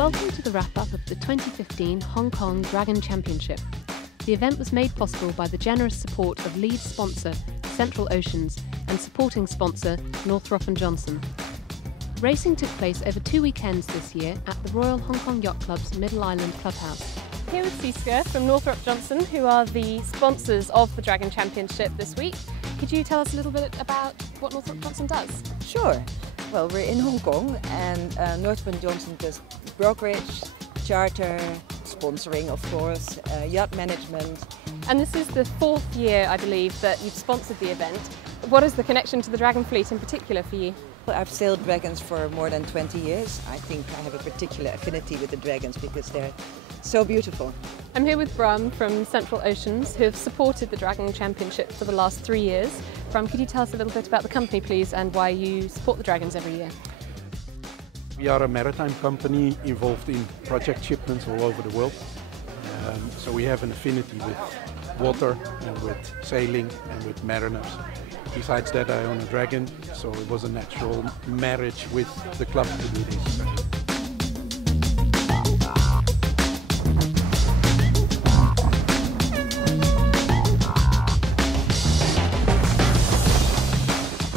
Welcome to the wrap-up of the 2015 Hong Kong Dragon Championship. The event was made possible by the generous support of lead sponsor Central Oceans and supporting sponsor Northrop & Johnson. Racing took place over 2 weekends this year at the Royal Hong Kong Yacht Club's Middle Island Clubhouse. Here with Siska from Northrop Johnson, who are the sponsors of the Dragon Championship this week. Could you tell us a little bit about what Northrop Johnson does? Sure. Well, we're in Hong Kong and Northrop & Johnson does brokerage, charter, sponsoring of course, yacht management. And this is the 4th year, I believe, that you've sponsored the event. What is the connection to the Dragon fleet in particular for you? Well, I've sailed dragons for more than 20 years. I think I have a particular affinity with the dragons because they're so beautiful. I'm here with Bram from Central Oceans, who have supported the Dragon Championship for the last 3 years. Bram, could you tell us a little bit about the company, please, and why you support the Dragons every year? We are a maritime company involved in project shipments all over the world. So we have an affinity with water and with sailing and with mariners. Besides that, I own a dragon, so it was a natural marriage with the club to do this.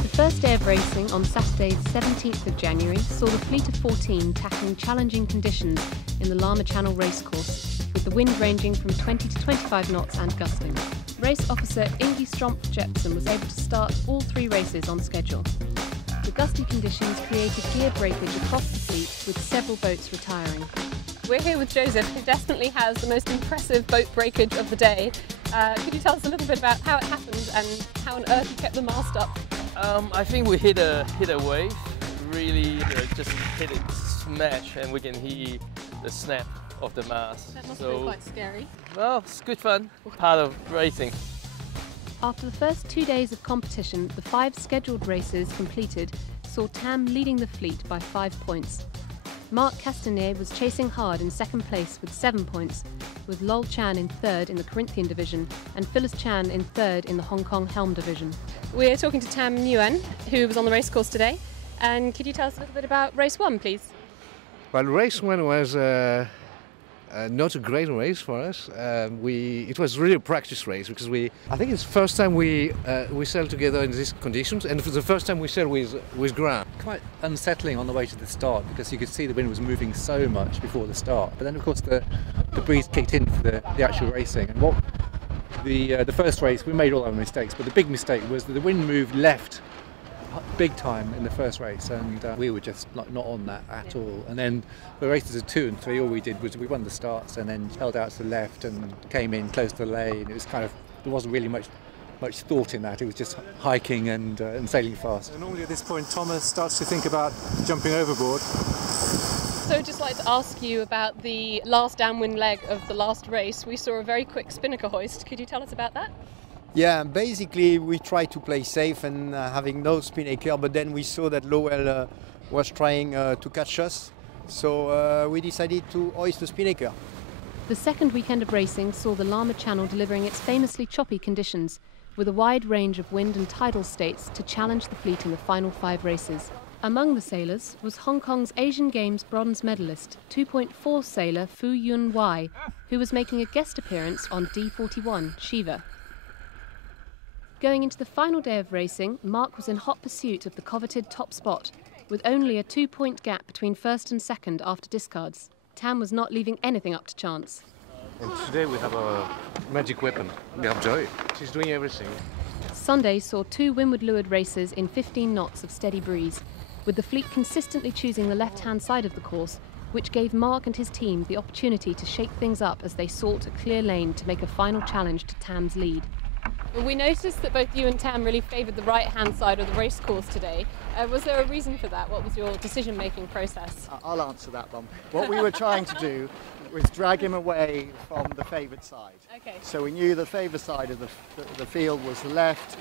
The first day of racing on Saturday, 17th of January, saw the fleet of 14 tackling challenging conditions in the Lamma Channel racecourse, with the wind ranging from 20 to 25 knots and gusting. Race officer Ingi Stromp-Jepsen was able to start all 3 races on schedule. The gusty conditions created gear breakage across the fleet, with several boats retiring. We're here with Joseph, who definitely has the most impressive boat breakage of the day. Could you tell us a little bit about how it happened and how on earth you kept the mast up? I think we hit a wave, really just hit it smash, and we can hear the snap of the mast. That must have been quite scary. Well, it's good fun, part of racing. After the first 2 days of competition, the 5 scheduled races completed saw Tam leading the fleet by 5 points. Mark Castanier was chasing hard in second place with 7 points, with Lol Chan in 3rd in the Corinthian division and Phyllis Chan in 3rd in the Hong Kong Helm division. We're talking to Tam Nguyen, who was on the racecourse today. And could you tell us a little bit about race 1, please? Well, race 1 was not a great race for us. It was really a practice race because I think it's the first time we sailed together in these conditions, and it was the first time we sailed with Graham. Quite unsettling on the way to the start because you could see the wind was moving so much before the start. But then of course the breeze kicked in for the actual racing. And what the first race we made all our mistakes, but the big mistake was that the wind moved left big time in the first race, and we were just not on that at all. And then the races of 2 and 3, all we did was we won the starts and then held out to the left and came in close to the lane. It was kind of, there wasn't really much thought in that. It was just hiking and sailing fast. And normally at this point Thomas starts to think about jumping overboard. So I'd just like to ask you about the last downwind leg of the last race. We saw a very quick spinnaker hoist. Could you tell us about that? Yeah, basically we tried to play safe and having no spinnaker, but then we saw that Lowell was trying to catch us, so we decided to hoist the spinnaker. The second weekend of racing saw the Lamma Channel delivering its famously choppy conditions, with a wide range of wind and tidal states to challenge the fleet in the final 5 races. Among the sailors was Hong Kong's Asian Games bronze medalist, 2.4 sailor Fu Yun Wai, who was making a guest appearance on D41, Shiva. Going into the final day of racing, Mark was in hot pursuit of the coveted top spot, with only a 2-point gap between 1st and 2nd after discards. Tam was not leaving anything up to chance. And today we have a magic weapon. We have Joy. She's doing everything. Sunday saw 2 windward-leeward races in 15 knots of steady breeze, with the fleet consistently choosing the left-hand side of the course, which gave Mark and his team the opportunity to shake things up as they sought a clear lane to make a final challenge to Tam's lead. Well, we noticed that both you and Tam really favoured the right-hand side of the race course today. Was there a reason for that? What was your decision-making process? I'll answer that one. What we were trying to do was drag him away from the favoured side. Okay. So we knew the favoured side of the field was the left,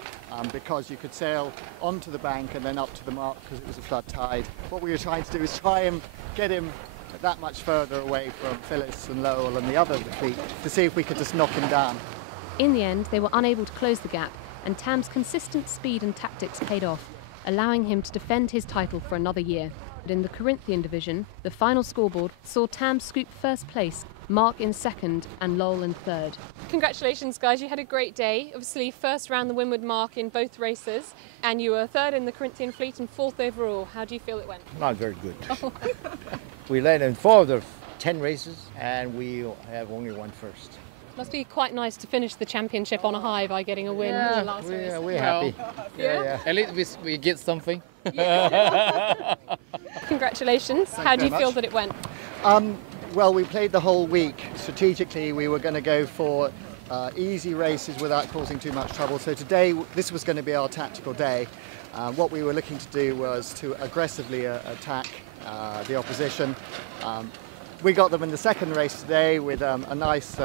because you could sail onto the bank and then up to the mark because it was a flood tide. What we were trying to do is try and get him that much further away from Phyllis and Lowell and the other of the fleet to see if we could just knock him down. In the end, they were unable to close the gap, and Tam's consistent speed and tactics paid off, allowing him to defend his title for another year. In the Corinthian division, the final scoreboard saw Tam scoop first place, Mark in second and Lowell in third. Congratulations guys, you had a great day. Obviously first round the win with Mark in both races, and you were third in the Corinthian fleet and fourth overall. How do you feel it went? Not very good. We led in 4 of the 10 races and we have only won first. Must be quite nice to finish the championship on a high by getting a win in the last race. We're happy. Yeah? At least we get something. Congratulations. How do you feel that it went? Well, we played the whole week. Strategically, we were going to go for easy races without causing too much trouble. So today, this was going to be our tactical day. What we were looking to do was to aggressively attack the opposition. We got them in the second race today with a nice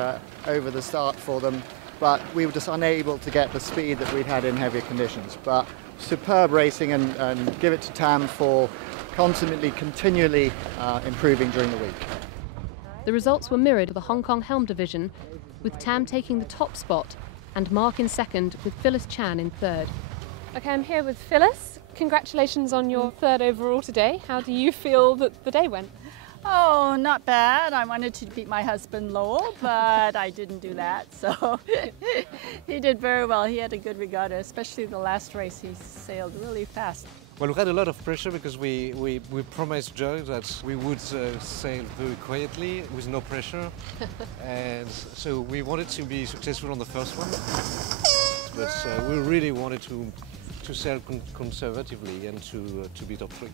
over the start for them, but we were just unable to get the speed that we'd had in heavier conditions. But superb racing, and give it to Tam for constantly, continually improving during the week. The results were mirrored for the Hong Kong Helm division, with Tam taking the top spot and Mark in second, with Phyllis Chan in third. Okay, I'm here with Phyllis. Congratulations on your third overall today. How do you feel that the day went? Oh, not bad. I wanted to beat my husband Lowell, but I didn't do that. So he did very well. He had a good regatta, especially the last race. He sailed really fast. Well, we had a lot of pressure because we promised Joe that we would sail very quietly with no pressure, and so we wanted to be successful on the first one, but we really wanted to sail conservatively and to be top 3.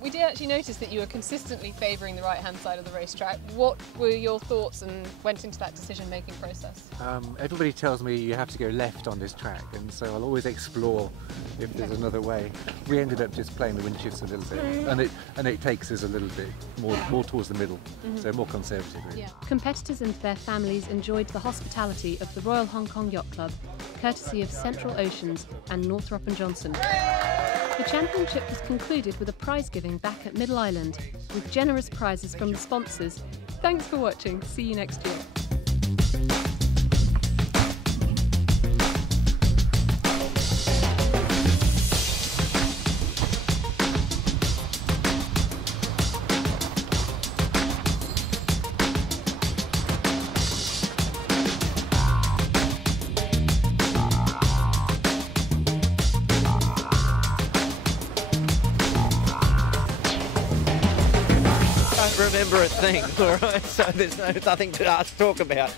We did actually notice that you were consistently favouring the right-hand side of the racetrack. What were your thoughts and went into that decision-making process? Everybody tells me you have to go left on this track, and so I'll always explore if there's another way. We ended up just playing the wind shifts a little bit, and it takes us a little bit more towards the middle, so more conservative. Really. Yeah. Competitors and their families enjoyed the hospitality of the Royal Hong Kong Yacht Club, courtesy of Central Oceans and Northrop & Johnson. The championship was concluded with a prize giving back at Middle Island, with generous prizes from the sponsors. Thanks for watching. See you next year. Remember a thing, all right? So there's nothing to talk about.